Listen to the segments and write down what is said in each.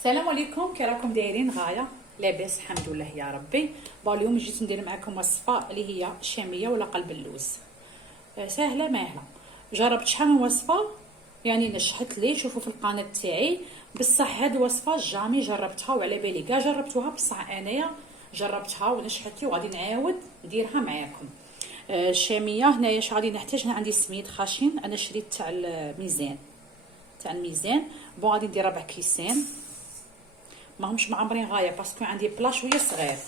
السلام عليكم، كي راكم دايرين؟ غايه لاباس الحمد لله يا ربي. اليوم جيت ندير معكم وصفه اللي هي شاميه ولا قلب اللوز. سهله ماهله. جربت شحال من وصفه يعني نجحت لي. شوفوا في القناه تاعي. بصح هاد الوصفه جامي جربتها وعلى بالي كاع جربتوها، بصح انايا جربتها ونجحت لي وغادي نعاود نديرها معاكم. الشاميه هنايا اش غادي نحتاج؟ هنا عندي سميد خاشن، انا شريت تاع الميزان. غادي ندير 4 كيسان، ماهمش معمرين غايه باسكو عندي بلا شويه صغير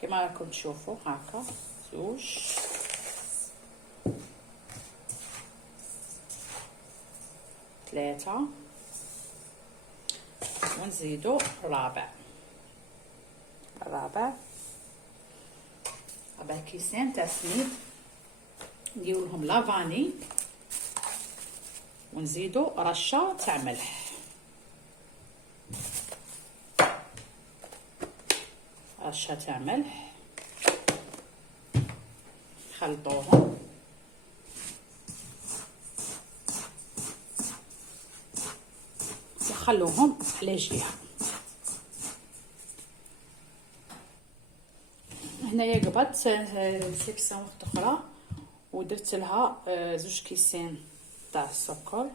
كيما راكم تشوفوا هكا. 2 3 ونزيدو رابع 4 كيسان تاع سميد. نديرو لهم لافاني ونزيدو رشه تاع ملح، رشه تاع ملح. خلطوهم وخلوهم على جهه. هنايا قبضت سكسه وقت اخرى ودرت لها 2 كيسان تاع السكر،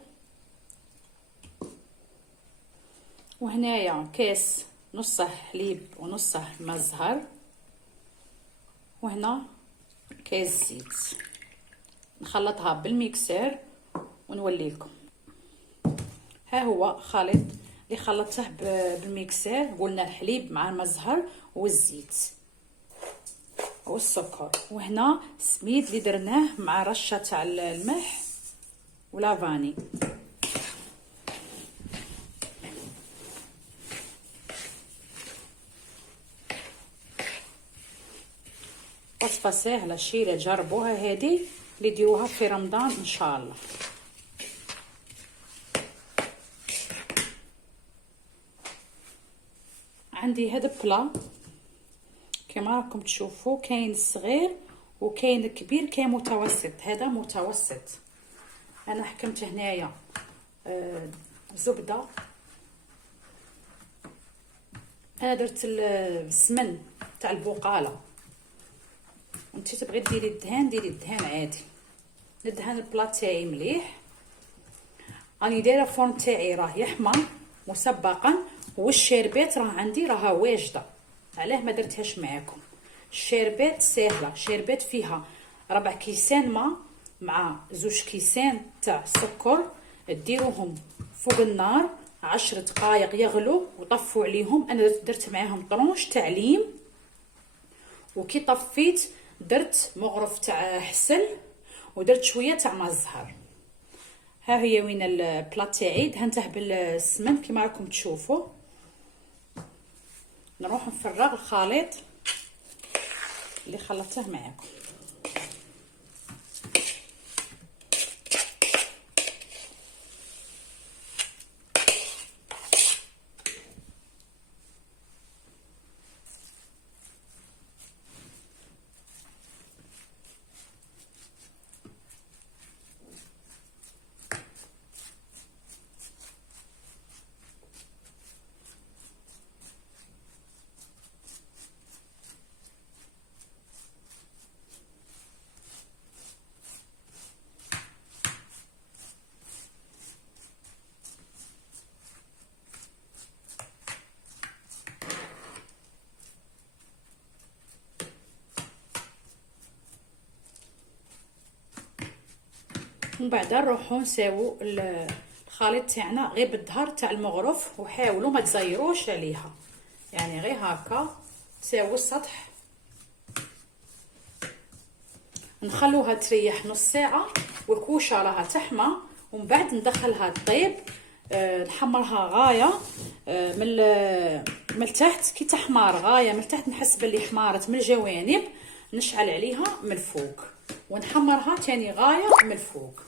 وهنايا كاس نصه حليب ونصه ماء زهر، وهنا كاس زيت. نخلطها بالميكسر ونولي لكم. ها هو خليط اللي خلطته بالميكسر. قلنا الحليب مع الماء زهر والزيت والسكر، وهنا سميد اللي درناه مع رشه تاع الملح ولافاني. وصفه سهله شيره، جربوها هذه اللي ديروها في رمضان ان شاء الله. عندي هذا بلا كما راكم تشوفوا، كاين الصغير وكاين الكبير، كاين متوسط. هذا متوسط. انا حكمت هنايا زبده. انا درت السمن تاع البقاله، وانتي تبغي ديري الدهان ديري الدهان عادي. ندهن البلا تاعي مليح. راني دايره الفرن تاعي راه يحمر مسبقا، والشربات راه عندي راها واجده. علاه ما درتهاش معاكم؟ الشربات ساهله. شربات فيها 4 كيسان ماء مع 2 كيسان تاع سكر. ديروهم فوق النار 10 دقائق يغلو وطفوا عليهم. انا درت معاهم طرونش تاع ليم، وكي طفيت درت مغرف تاع حسل ودرت شويه تاع ماء زهر. ها هي وين البلا تاعي، دهنته بالسمن كما راكم تشوفوا. نروح نفرغ الخليط اللي خلطته معاكم. ومن بعد نروحو نساوو الخليط تاعنا غير بالظهر تاع المغرف، وحاولوا ما تزيروش عليها، يعني غير هكا تساوو السطح. نخلوها تريح نص ساعه والكوشه راها تحمى، ومن بعد ندخلها طيب. نحمرها غايه من التحت. كي تحمر غايه من التحت نحس باللي حمارت من الجوانب، نشعل عليها من الفوق ونحمرها تاني غايه من الفوق.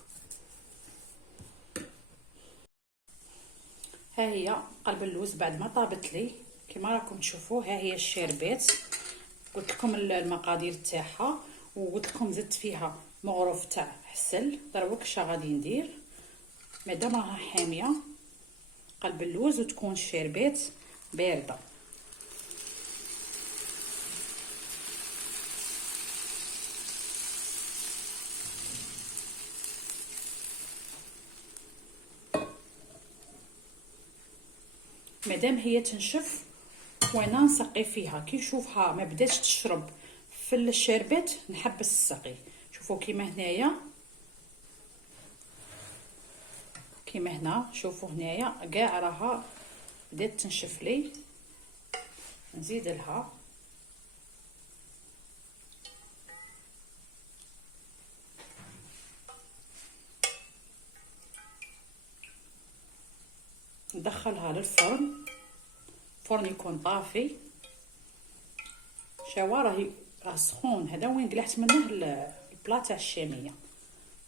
ها هي قلب اللوز بعد ما طابت لي كما راكم تشوفوا. ها هي الشربات، قلت لكم المقادير تاعها، وقلت لكم زدت فيها مغرف تاع حسل. دروك اش غادي ندير مادام راها حاميه، قلب اللوز وتكون الشربات بارده. مادام هي تنشف وانا نسقي فيها، كي نشوفها ما بداتش تشرب في الشربات نحبس السقي. شوفوا كيما هنايا، كيما هنا شوفوا هنايا كاع راها بدات تنشف لي. نزيد لها ندخلها للفرن. الفرن يكون طافي. شاوا راه سخون. هذا وين قلعت منه البلا تاع الشاميه.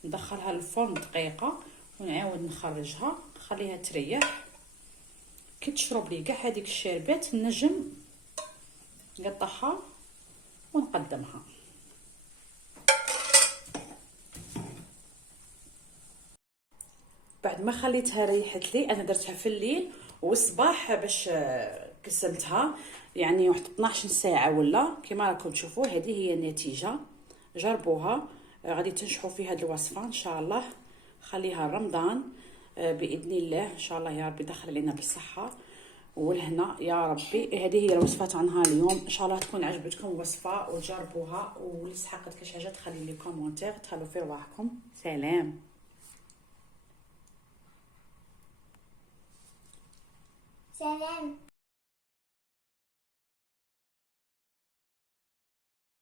ندخلها للفرن دقيقه ونعاود نخرجها نخليها تريح. كي تشرب لي كاع هذيك الشربات نجم نقطعها ونقدمها. بعد ما خليتها ريحت لي، انا درتها في الليل والصباح باش قسمتها، يعني واحد 12 ساعه ولا. كما راكم تشوفوا هذه هي النتيجه. جربوها، غادي تنجحوا في هذه الوصفه ان شاء الله. خليها رمضان باذن الله ان شاء الله. يا ربي دخل علينا بالصحه والهنا يا ربي. هذه هي الوصفه تاع نهار اليوم. ان شاء الله تكون عجبتكم الوصفه وتجربوها، واللي سحقت كاش حاجه تخلي لي كومونتير. تهلاو في رواحكم. سلام. سلام.